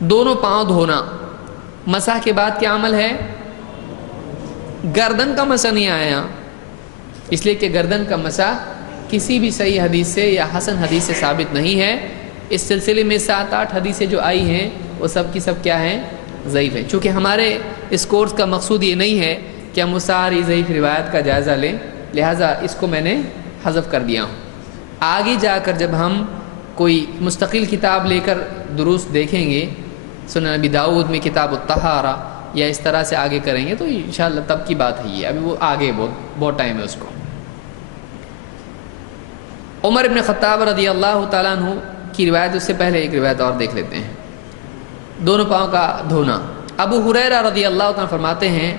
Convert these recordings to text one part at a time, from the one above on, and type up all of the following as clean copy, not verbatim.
دونوں پاؤں دھونا، مسح کے بعد کیا عمل ہے؟ گردن کا مسح نہیں آیا، اس لیے کہ گردن کا مسح کسی بھی صحیح حدیث سے یا حسن حدیث سے ثابت نہیں ہے۔ اس سلسلے میں 7-8 حدیثیں جو آئی ہیں وہ سب کی سب کیا ہیں؟ ضعیف ہیں۔ چونکہ ہمارے اس کورس کا مقصود یہ نہیں ہے کہ ہم ساری ضعیف روایت کا جائزہ لیں، لہٰذا اس کو میں نے حذف کر دیا ہوں۔ آگے جا کر جب ہم کوئی مستقل کتاب لے کر دروس دیکھیں گے، سنن ابی داؤد میں کتاب الطہارہ یا اس طرح سے آگے کریں گے تو انشاءاللہ تب کی بات ہے یہ، ابھی وہ آگے بہت ٹائم ہے اس کو۔ عمر ابن خطاب رضی اللہ تعالیٰ عنہ کی روایت، اس سے پہلے ایک روایت اور دیکھ لیتے ہیں، دونوں پاؤں کا دھونا۔ ابو ہریرہ رضی اللہ تعالیٰ فرماتے ہیں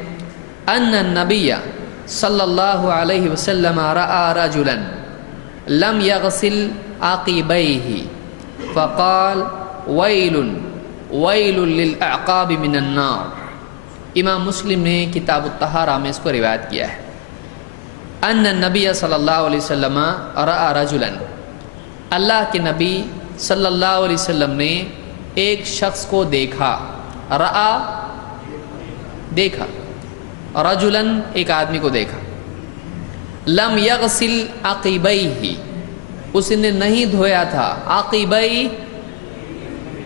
ان النبی صلی اللہ علیہ وسلم رأى رجلا لم يغسل عقبیہ فقال ویل ویل للاعقاب من النار۔ امام مسلم نے کتاب الطہارہ میں اس کو روایت کیا ہے۔ ان النبی صلی اللہ علیہ وسلم رأى رجلا، اللہ کے نبی صلی اللہ علیہ وسلم نے ایک شخص کو دیکھا۔ رأى دیکھا، رجلاً ایک آدمی کو دیکھا، لم یغسل عقبیہ اس نے نہیں دھویا تھا، عقبی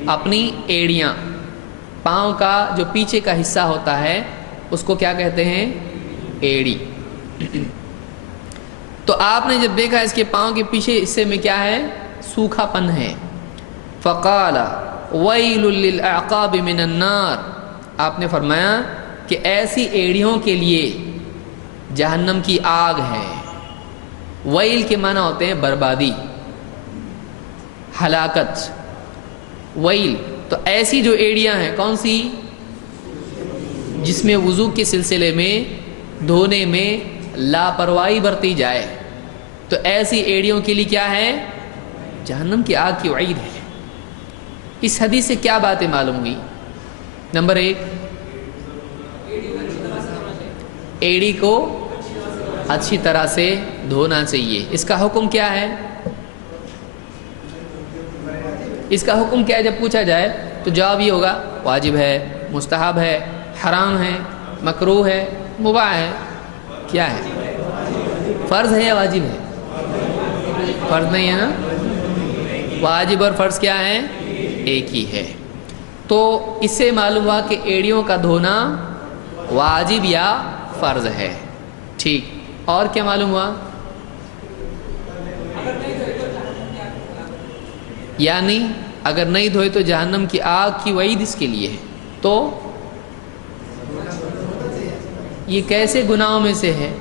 اپنی ایڑیاں، پاؤں کا جو پیچھے کا حصہ ہوتا ہے اس کو کیا کہتے ہیں؟ ایڑی۔ تو آپ نے جب دیکھا اس کے پاؤں کے پیچھے حصے میں کیا ہے؟ سوکھا پن ہے۔ فقال ویل للاعقاب من النار، آپ نے فرمایا کہ ایسی ایڑیوں کے لیے جہنم کی آگ ہے۔ ویل کے معنی ہوتے ہیں بربادی، ہلاکت۔ ویل تو ایسی جو ایڑیاں ہیں، کون سی؟ جس میں وضو کے سلسلے میں دھونے میں لاپرواہی برتی جائے، تو ایسی ایڑیوں کے لیے کیا ہے؟ جہنم کی آگ کی وعید ہے۔ اس حدیث سے کیا باتیں معلوم ہوئی؟ نمبر 1، ایڑی کو اچھی طرح سے دھونا چاہیے۔ اس کا حکم کیا ہے؟ اس کا حکم کیا ہے جب پوچھا جائے تو جواب یہ ہوگا واجب ہے، مستحب ہے، حرام ہے، مکروہ ہے، مباح ہے۔ کیا ہے؟ فرض ہے یا واجب ہے؟ فرض نہیں ہے نا، واجب اور فرض کیا ہے؟ ایک ہی ہے۔ تو اس سے معلوم ہوا کہ ایڑیوں کا دھونا واجب یا فرض ہے۔ ٹھیک، اور کیا معلوم ہوا؟ یعنی اگر نہیں دھوئے تو جہنم کی آگ کی وعید اس کے لیے ہے۔ تو یہ کیسے گناہوں میں سے ہے؟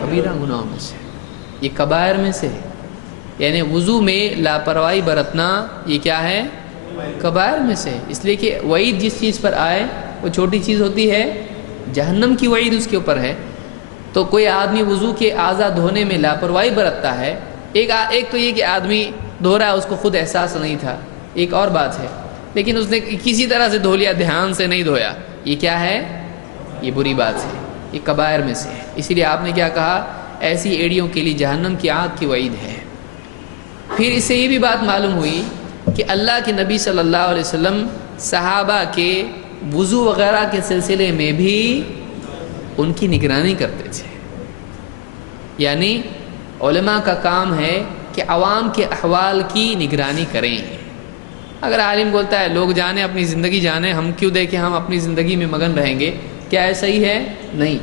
کبیرہ گناہوں میں سے، یہ کبائر میں سے ہے۔ یعنی وضو میں لاپرواہی برتنا یہ کیا ہے؟ کبائر میں سے ہے۔ اس لیے کہ وعید جس چیز پر آئے وہ چھوٹی چیز ہوتی ہے، جہنم کی وعید اس کے اوپر ہے۔ تو کوئی آدمی وضو کے اعضاء دھونے میں لاپرواہی برتتا ہے، ایک تو یہ کہ آدمی دھو رہا ہے اس کو خود احساس نہیں تھا، ایک اور بات ہے، لیکن اس نے کسی طرح سے دھو لیا، دھیان سے نہیں دھویا، یہ کیا ہے؟ یہ بری بات ہے، یہ کبائر میں سے ہے۔ اسی لیے آپ نے کیا کہا؟ ایسی ایڑیوں کے لیے جہنم کی آگ کی وعید ہے۔ پھر اس سے یہ بھی بات معلوم ہوئی کہ اللہ کے نبی صلی اللہ علیہ وسلم صحابہ کے وضو وغیرہ کے سلسلے میں بھی ان کی نگرانی کرتے تھے۔ یعنی علماء کا کام ہے کہ عوام کے احوال کی نگرانی کریں۔ اگر عالم بولتا ہے لوگ جانیں، اپنی زندگی جانیں، ہم کیوں دیکھیں، ہم اپنی زندگی میں مگن رہیں گے، کیا ایسا ہی ہے؟ نہیں۔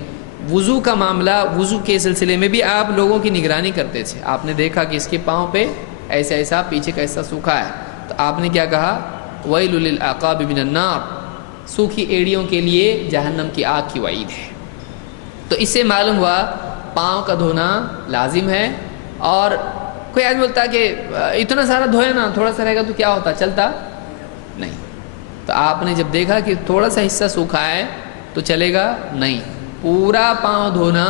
وضو کا معاملہ، وضو کے سلسلے میں بھی آپ لوگوں کی نگرانی کرتے تھے۔ آپ نے دیکھا کہ اس کے پاؤں پہ ایسا ایسا پیچھے کا ایسا سوکھا ہے، تو آپ نے کیا کہا؟ ویل للاعقاب من النار، سوکھی ایڑیوں کے لیے جہنم کی آگ کی وعید ہے۔ تو اس سے معلوم ہوا پاؤں کا دھونا لازم ہے۔ اور کوئی آدمی بولتا کہ اتنا سارا دھوئے نا، تھوڑا سا رہے گا تو کیا ہوتا، چلتا نہیں۔ تو آپ نے جب دیکھا کہ تھوڑا سا حصہ سوکھا ہے تو چلے گا نہیں، پورا پاؤں دھونا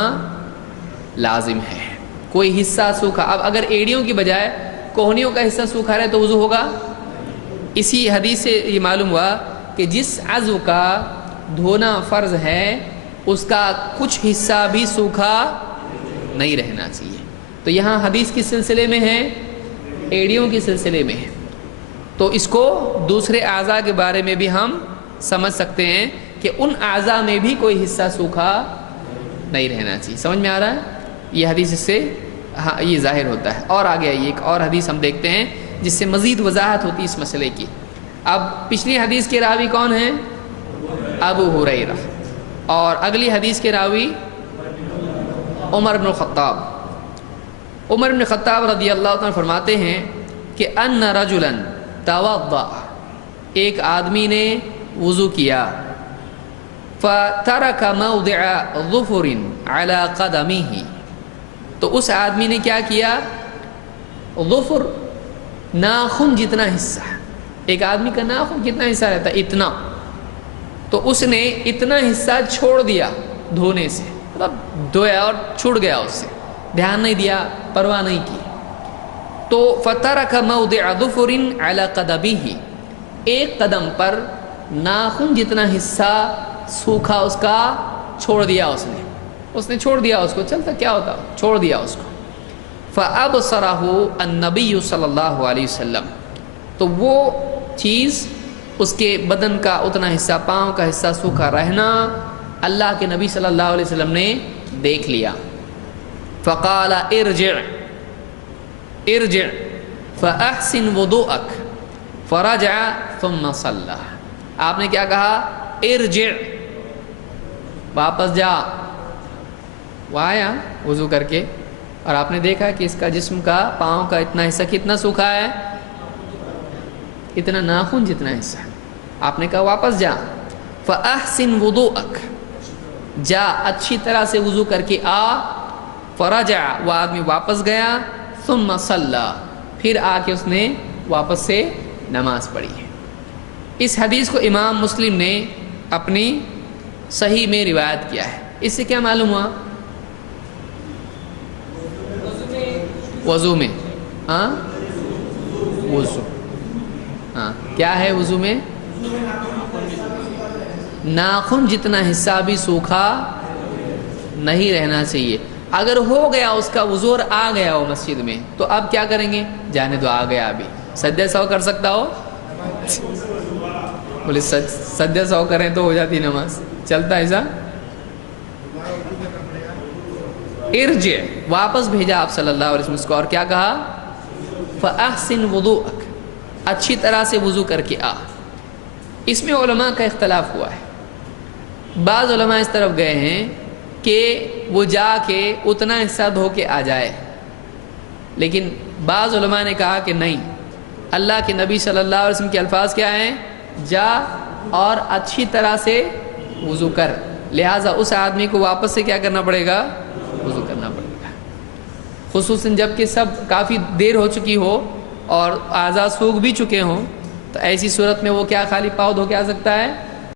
لازم ہے۔ کوئی حصہ سوکھا، اب اگر ایڑیوں کی بجائے کوہنیوں کا حصہ سوکھا رہے تو وضو ہوگا؟ اسی حدیث سے یہ معلوم ہوا کہ جس عضو کا دھونا فرض ہے اس کا کچھ حصہ بھی سوکھا نہیں رہنا چاہیے۔ تو یہاں حدیث کس سلسلے میں ہے؟ ایڑیوں کے سلسلے میں ہے۔ تو اس کو دوسرے اعضاء کے بارے میں بھی ہم سمجھ سکتے ہیں کہ ان اعضاء میں بھی کوئی حصہ سوکھا نہیں رہنا چاہیے. سمجھ میں آ رہا ہے؟ یہ حدیث اس سے یہ ظاہر ہوتا ہے. اور آگے آئیے ایک اور حدیث ہم دیکھتے ہیں جس سے مزید وضاحت ہوتی ہے اس مسئلے کی. اب پچھلی حدیث کے راوی کون ہیں؟ ابو ہریرہ. اور اگلی حدیث کے راوی عمر بن الخطاب. عمر بن الخطاب رضی اللہ عنہ فرماتے ہیں کہ ان رجلا توضأ، ایک آدمی نے وضو کیا، فترک موضع ظفر علی قدمہ، تو اس آدمی نے کیا کیا؟ ظفر ناخن جتنا حصہ، ایک آدمی کا ناخن کتنا حصہ رہتا ہے؟ اتنا. تو اس نے اتنا حصہ چھوڑ دیا دھونے سے، مطلب دھویا اور چھوڑ گیا، اس سے دھیان نہیں دیا، پرواہ نہیں کی. تو فترک موضع ظفر علی قدمہ، ایک قدم پر ناخن جتنا حصہ سوکھا اس کا چھوڑ دیا. اس نے چھوڑ دیا، اس کو چلتا کیا ہوتا، چھوڑ دیا اس کو. فأبصرہ النبی صلی اللہ علیہ وسلم، تو وہ چیز اس کے بدن کا اتنا حصہ، پاؤں کا حصہ سوکھا رہنا اللہ کے نبی صلی اللہ علیہ وسلم نے دیکھ لیا. فقال ارجع ارجع فأحسن وضوءک فرجع ثم صلی. آپ نے کیا کہا؟ ارجع، واپس جا. وہ آیا وضو کر کے اور آپ نے دیکھا کہ اس کا جسم کا، پاؤں کا اتنا حصہ کتنا سوکھا ہے، اتنا ناخن جتنا حصہ. آپ نے کہا واپس جا. فأحسن وضوءک، جا اچھی طرح سے وضو کر کے آ. فرجع، وہ آدمی واپس گیا. ثم صلی، پھر آ کے اس نے واپس سے نماز پڑھی. اس حدیث کو امام مسلم نے اپنی صحیح میں روایت کیا ہے. اس سے کیا معلوم ہوا؟ وضو میں، ہاں وضو، ہاں کیا ہے وضو میں؟ ناخن جتنا حصہ بھی سوکھا نہیں رہنا چاہیے. اگر ہو گیا اس کا وضو اور آ گیا وہ مسجد میں، تو اب کیا کریں گے؟ جانے دو، آ گیا. ابھی سجدہ سہو کر سکتا ہو؟ بولے سجدہ سہو کریں تو ہو جاتی نماز، چلتا ایسا؟ ارجع، واپس بھیجا آپ صلی اللہ علیہ وسلم اس کو، اور کیا کہا؟ فأحسن وضوءک، اچھی طرح سے وضو کر کے آ. اس میں علماء کا اختلاف ہوا ہے. بعض علماء اس طرف گئے ہیں کہ وہ جا کے اتنا حصہ دھو کے آ جائے، لیکن بعض علماء نے کہا کہ نہیں، اللہ کے نبی صلی اللہ علیہ وسلم کے الفاظ کیا ہیں؟ جا اور اچھی طرح سے وضو کر. لہٰذا اس آدمی کو واپس سے کیا کرنا پڑے گا؟ وضو کرنا پڑے گا. خصوصاً جب کہ سب کافی دیر ہو چکی ہو اور اعضاء سوکھ بھی چکے ہوں، تو ایسی صورت میں وہ کیا خالی پاؤں دھو کے آ سکتا ہے؟